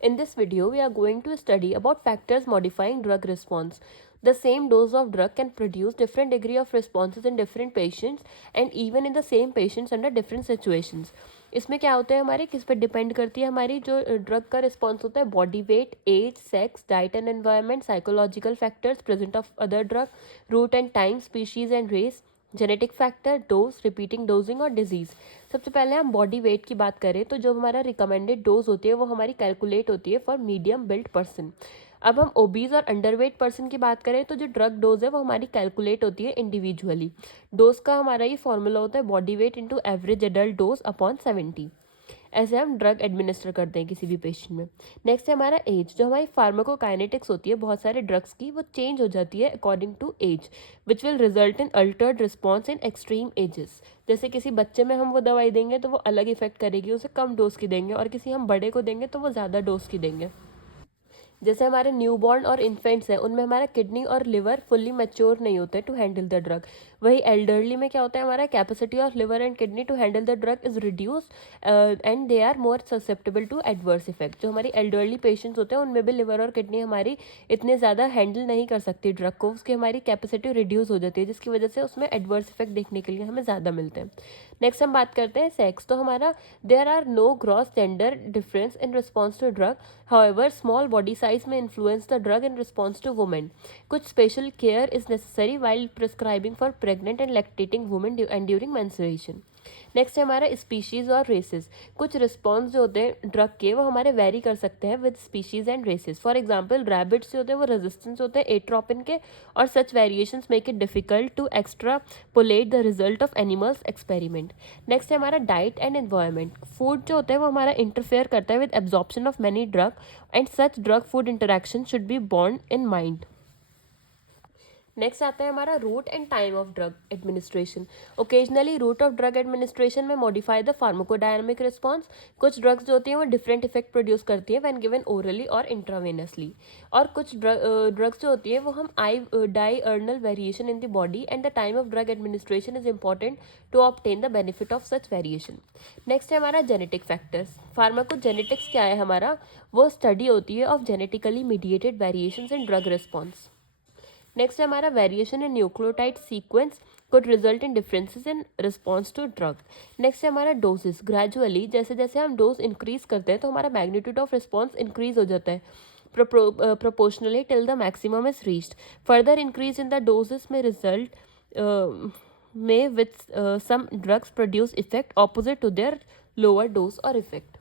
In this video, we are going to study about factors modifying drug response. The same dose of drug can produce different degree of responses in different patients and even in the same patients under different situations. इसमें क्या होता है हमारे किस पर depend करती है हमारी जो ड्रग का रिस्पॉन्स होता है body weight age sex diet and environment psychological factors present of other drug route and time species and race genetic factor dose repeating dosing और डिजीज़। सबसे पहले हम बॉडी वेट की बात करें तो जो हमारा रिकमेंडेड डोज होती है वो हमारी कैलकुलेट होती है फॉर मीडियम बिल्ड पर्सन। अब हम ओबीज और अंडरवेट पर्सन की बात करें तो जो ड्रग डोज है वो हमारी कैलकुलेट होती है इंडिविजुअली। डोज का हमारा ये फॉर्मूला होता है body weight into average adult dose upon 70। ऐसे हम ड्रग एडमिनिस्टर करते हैं किसी भी पेशेंट में। नेक्स्ट है हमारा एज। जो हमारी फार्माकोकाइनेटिक्स होती है बहुत सारे ड्रग्स की वो चेंज हो जाती है according to age which will result in altered response in extreme ages. जैसे किसी बच्चे में हम वो दवाई देंगे तो वो अलग इफेक्ट करेगी, उसे कम डोज की देंगे, और किसी हम बड़े को देंगे तो वो ज़्यादा डोज की देंगे। जैसे हमारे न्यूबॉर्न और इन्फेंट्स हैं उनमें हमारा किडनी और लिवर फुल्ली मैच्योर नहीं होते टू हैंडल द ड्रग। वही एल्डरली में क्या होता है हमारा capacity of liver and kidney to handle the drug is reduce and they are more susceptible to adverse effect. जो हमारी एल्डरली पेशेंट्स होते हैं उनमें भी लिवर और किडनी हमारी इतने ज़्यादा हैंडल नहीं कर सकती ड्रग को, उसकी हमारी कैपेसिटी रिड्यूस हो जाती है जिसकी वजह से उसमें एडवर्स इफेक्ट देखने के लिए हमें ज़्यादा मिलते हैं। नेक्स्ट हम बात करते हैं सेक्स। तो हमारा there are no gross gender difference in response to drug, however small body size may influence the drug in response to women. कुछ special care is necessary while prescribing for pregnant and lactating women and during menstruation. Next है हमारा species और races. कुछ response जो होते हैं drug के वो हमारे वेरी कर सकते हैं with species and races. For example rabbits जो होते हैं वो रेजिस्टेंस होते हैं एट्रोपिन के, और such variations make it difficult to extrapolate the result of animals experiment. Next है हमारा डाइट एंड एनवायरनमेंट। फूड जो होता है वो हमारा इंटरफेयर करता है with absorption of many drug and such drug food interaction should be borne in mind. Next आता है हमारा route and time of drug administration. Occasionally route of drug administration may modify the pharmacodynamic response. कुछ drugs जो होती हैं वो different effect produce करती है व्हेन गिवन ओरली और इंट्रावेनसली। और कुछ ड्रग्स जो होती है वो हम आई diurnal variation in the body and the time of drug administration is important to obtain the benefit of such variation. Next है हमारा जेनेटिक फैक्टर्स। फार्माकोजेनेटिक्स क्या है हमारा, वो स्टडी होती है of genetically mediated variations in drug response. Next है हमारा variation in nucleotide sequence could result in differences in response to drug। Next है हमारा डोजेस। ग्रेजुअली जैसे जैसे हम डोज इंक्रीज करते हैं तो हमारा मैग्नीट्यूड ऑफ रिस्पॉन्स इंक्रीज हो जाता है proportionally till the maximum is reached। further increase in the doses may result may with some drugs produce effect opposite to their lower dose or effect।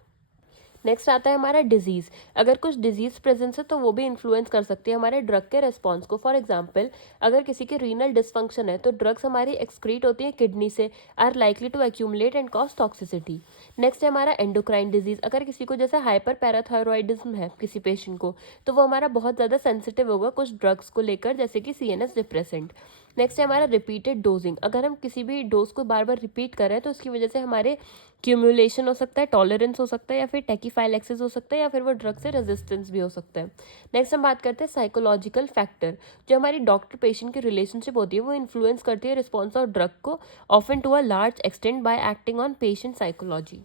Next आता है हमारा disease. अगर कुछ disease presence है तो वो भी इन्फ्लुएंस कर सकती है हमारे ड्रग के रिस्पॉन्स को। फॉर एग्जांपल अगर किसी के रीनल डिसफंक्शन है तो ड्रग्स हमारी एक्सक्रीट होती है किडनी से, are likely to accumulate and cause toxicity. Next है हमारा एंडोक्राइन डिजीज़। अगर किसी को जैसे हाइपर पैराथायरॉयडिज्म है किसी पेशेंट को तो वो हमारा बहुत ज़्यादा सेंसिटिव होगा कुछ ड्रग्स को लेकर जैसे कि CNS डिप्रेसेंट। नेक्स्ट है हमारा रिपीटेड डोजिंग। अगर हम किसी भी डोज को बार बार रिपीट करें तो उसकी वजह से हमारे क्यूमुलेशन हो सकता है, टॉलरेंस हो सकता है, या फिर टेकीफाइलेक्सिस हो सकता है, या फिर वो ड्रग से रेजिस्टेंस भी हो सकता है। नेक्स्ट हम बात करते हैं साइकोलॉजिकल फैक्टर। जो हमारी डॉक्टर पेशेंट की रिलेशनशिप होती है वो इन्फ्लुएंस करती है रिस्पॉन्स ऑफ ड्रग को often to a large extent by acting on patient psychology.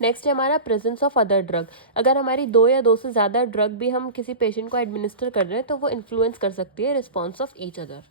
Next है हमारा प्रेजेंस ऑफ अदर ड्रग। अगर हमारी दो या दो से ज़्यादा ड्रग भी हम किसी पेशेंट को एडमिनिस्टर कर रहे हैं तो वो इन्फ्लुएंस कर सकती है रिस्पॉन्स ऑफ ईच अदर।